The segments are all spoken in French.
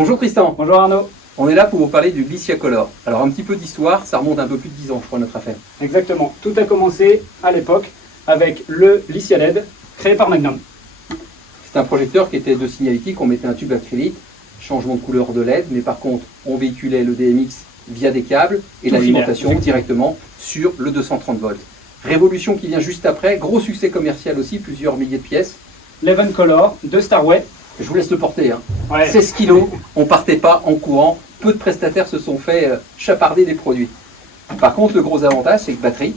Bonjour Tristan. Bonjour Arnaud. On est là pour vous parler du Lycia Color. Alors un petit peu d'histoire, ça remonte un peu plus de 10 ans je crois notre affaire. Exactement. Tout a commencé à l'époque avec le Lycia LED créé par Magnum. C'est un projecteur qui était de signalétique, on mettait un tube acrylique, changement de couleur de LED, mais par contre on véhiculait le DMX via des câbles et Tout l'alimentation filaire, directement sur le 230 volts. Révolution qui vient juste après, gros succès commercial aussi, plusieurs milliers de pièces. L'Even Color de Starway. Je vous laisse le porter, hein. Ouais. 16 kilos, on partait pas en courant, peu de prestataires se sont fait chaparder des produits. Par contre, le gros avantage, c'est que batterie,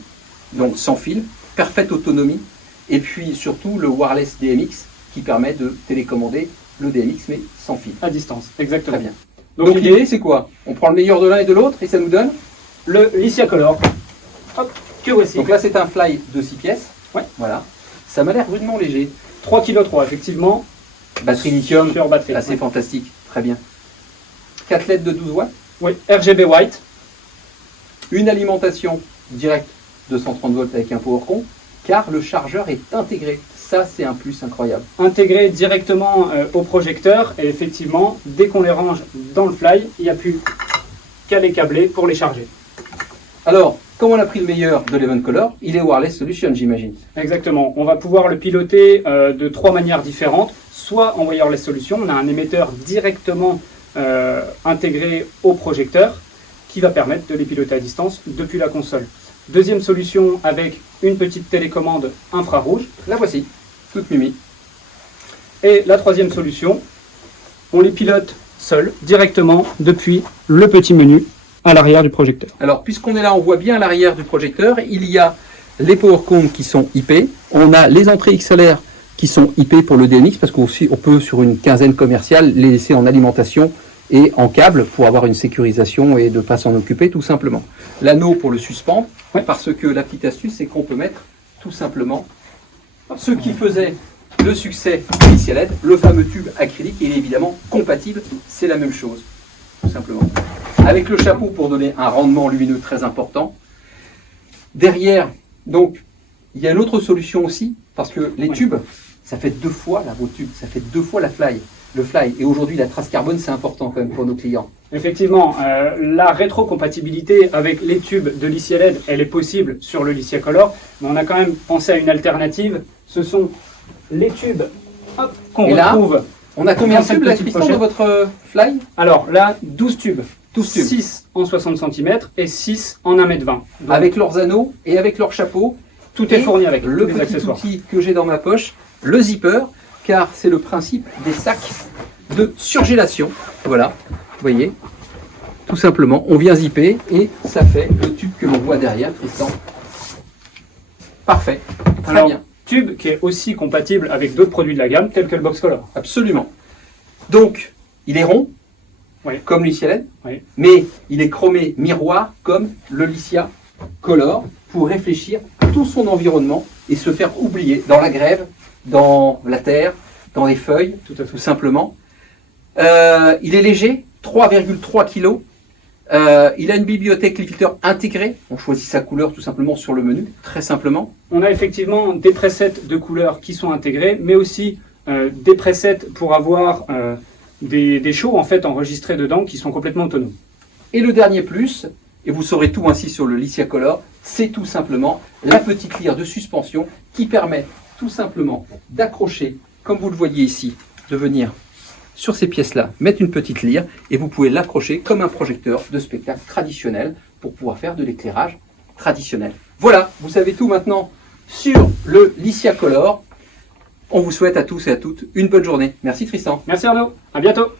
donc sans fil, parfaite autonomie, et puis surtout le wireless DMX qui permet de télécommander le DMX mais sans fil. À distance, exactement. Très bien. Donc l'idée, c'est quoi? On prend le meilleur de l'un et de l'autre et ça nous donne? Le Lycia Color. Hop, que voici. Donc là, c'est un fly de 6 pièces. Ouais. Voilà. Ça m'a l'air rudement léger. 3,3 kg effectivement. Batterie lithium, Sur batterie. assez Ouais. fantastique. Très bien. 4 LED de 12 watts. Oui, RGB White. Une alimentation directe de 130 volts avec un PowerCon, car le chargeur est intégré. Ça, c'est un plus incroyable. Intégré directement au projecteur. Et effectivement, dès qu'on les range dans le fly, il n'y a plus qu'à les câbler pour les charger. Alors, comme on a pris le meilleur de l'Even Color, il est wireless solution, j'imagine. Exactement. On va pouvoir le piloter de 3 manières différentes. Soit en wireless solution, on a un émetteur directement intégré au projecteur qui va permettre de les piloter à distance depuis la console. Deuxième solution avec une petite télécommande infrarouge. La voici, toute mimi. Et la troisième solution, on les pilote seuls directement depuis le petit menu à l'arrière du projecteur. Alors, puisqu'on est là, on voit bien à l'arrière du projecteur, il y a les PowerCon qui sont IP, on a les entrées XLR qui sont IP pour le DMX, parce qu'on peut, sur une quinzaine commerciale, les laisser en alimentation et en câble pour avoir une sécurisation et de ne pas s'en occuper, tout simplement. L'anneau pour le suspendre, parce que la petite astuce, c'est qu'on peut mettre tout simplement ce qui faisait le succès du Lycia LED, le fameux tube acrylique, il est évidemment compatible, c'est la même chose, tout simplement. Avec le chapeau pour donner un rendement lumineux très important. Derrière, donc, il y a une autre solution aussi, parce que les tubes, ça fait 2 fois vos tubes, ça fait 2 fois le fly. Et aujourd'hui, la trace carbone, c'est important quand même pour nos clients. Effectivement, la rétrocompatibilité avec les tubes de Lycia LED, elle est possible sur le Lycia Color, mais on a quand même pensé à une alternative. Ce sont les tubes qu'on retrouve. On a combien de cette tubes là, petite Tristan, pochette dans votre fly? Alors là, 12 tubes. 12 tubes. 6 en 60 cm et 6 en 1,20 m. Avec leurs anneaux et avec leur chapeau. Tout est fourni avec le tous les petit accessoires. outil que j'ai dans ma poche, le zipper, car c'est le principe des sacs de surgélation. Voilà, vous voyez, tout simplement, on vient zipper et ça fait le tube que l'on voit derrière, Tristan. Parfait, très Alors, bien. Tube qui est aussi compatible avec d'autres produits de la gamme, tels que le Box Color. Absolument. Donc, il est rond, Oui. comme Lycia LED, Oui. mais il est chromé miroir, comme le Lycia Color, pour réfléchir à tout son environnement et se faire oublier dans la grève, dans la terre, dans les feuilles, tout simplement. Il est léger, 3,3 kg. Il a une bibliothèque filter intégrée. On choisit sa couleur tout simplement sur le menu, très simplement. On a effectivement des presets de couleurs qui sont intégrés, mais aussi des presets pour avoir des shows en fait enregistrés dedans qui sont complètement autonomes. Et le dernier plus, et vous saurez tout ainsi sur le Lycia Color, c'est tout simplement la petite lyre de suspension qui permet tout simplement d'accrocher, comme vous le voyez ici, de venir sur ces pièces-là, mettre une petite lyre et vous pouvez l'accrocher comme un projecteur de spectacle traditionnel pour pouvoir faire de l'éclairage traditionnel. Voilà, vous savez tout maintenant sur le Lycia Color. On vous souhaite à tous et à toutes une bonne journée. Merci Tristan. Merci Arnaud, à bientôt.